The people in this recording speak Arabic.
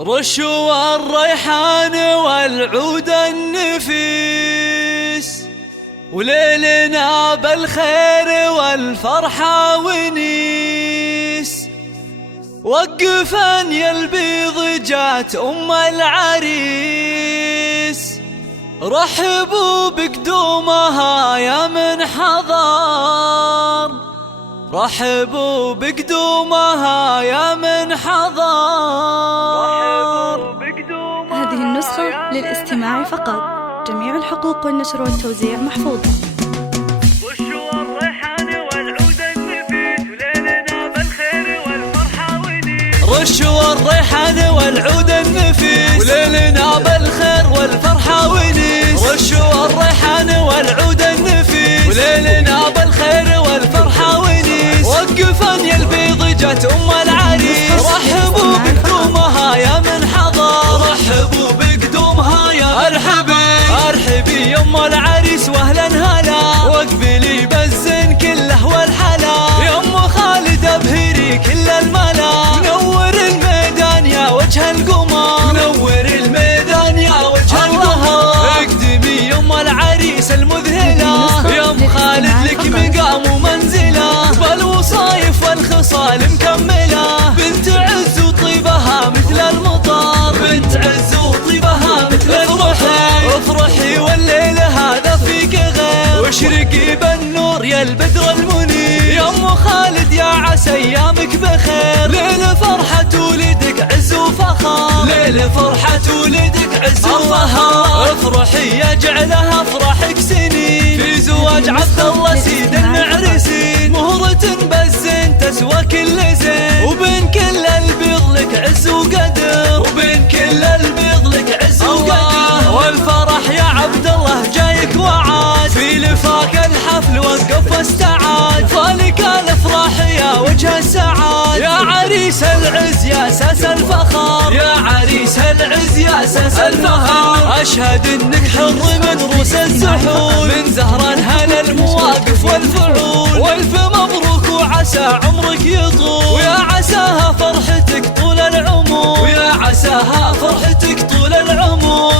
رشوا الريحان والعود النفيس، وليلنا بالخير والفرحة ونيس. وقفا يا البيض جات أم العريس، رحبوا بقدومها يا من حضر، رحبوا بقدومها يا من حضر. هذه النسخة للاستماع فقط، جميع الحقوق والنشر والتوزيع محفوظة. رشوا الريحان والعود النفيس، وليلنا بالخير والفرحة ونيس. رشوا الريحان والعود النفيس، وليلنا بالخير والفرحة ونيس. رشوا الريحان والعود النفيس، وليلنا بالخير والفرحة ونيس. وقفا يا البيض جات أم العريس، رحبوا بقدومها يا من حضر، رحبوا بقدومها يا ارحبي ارحبي يا ام العريس واهلا هلا، واقبلي بالزين كله والحلا. يا ام خالد ابهري كل الملا، منور الميدان يا وجه القمر، منور الميدان يا وجه القمر. اقدمي يا ام العريس المذهله، يا ام خالد لك مقام ومنزله، بالوصايف والخصال مكمله. بنت عز وطيبها مثل المطر، بنت عز وطيبها مثل المطر. افرحي والليل هذا فيك غير، واشرقي بالنور يا البدر المنير. يا ام خالد يا عسى ايامك بخير، ليل فرحة ولدك عز وفخر، ليل فرحة ولدك عز وفخر. افرحي يا جعلها افراحك سنين، في زواج عبد الله سيد المعرسين. مهرة بالزين تسوى كل زين، وبين كل البيض لك عز وقدر، وبين كل البيض لك عز وقدر. والفرح يا عبد الله جايك وعاد، في لفاك الحفل وقف واستعاد. فالك الافراح يا وجه السعاد، يا عريس العز يا اساس الفخر، يا عريس العز يا اساس الفخر. اشهد انك حر من روس السحول، من زهران هلا المواقف والفعول. والف مبروك وعسى عمرك يطول، ويا عساها فرحتك طول العمر، ويا عساها فرحتك طول العمر.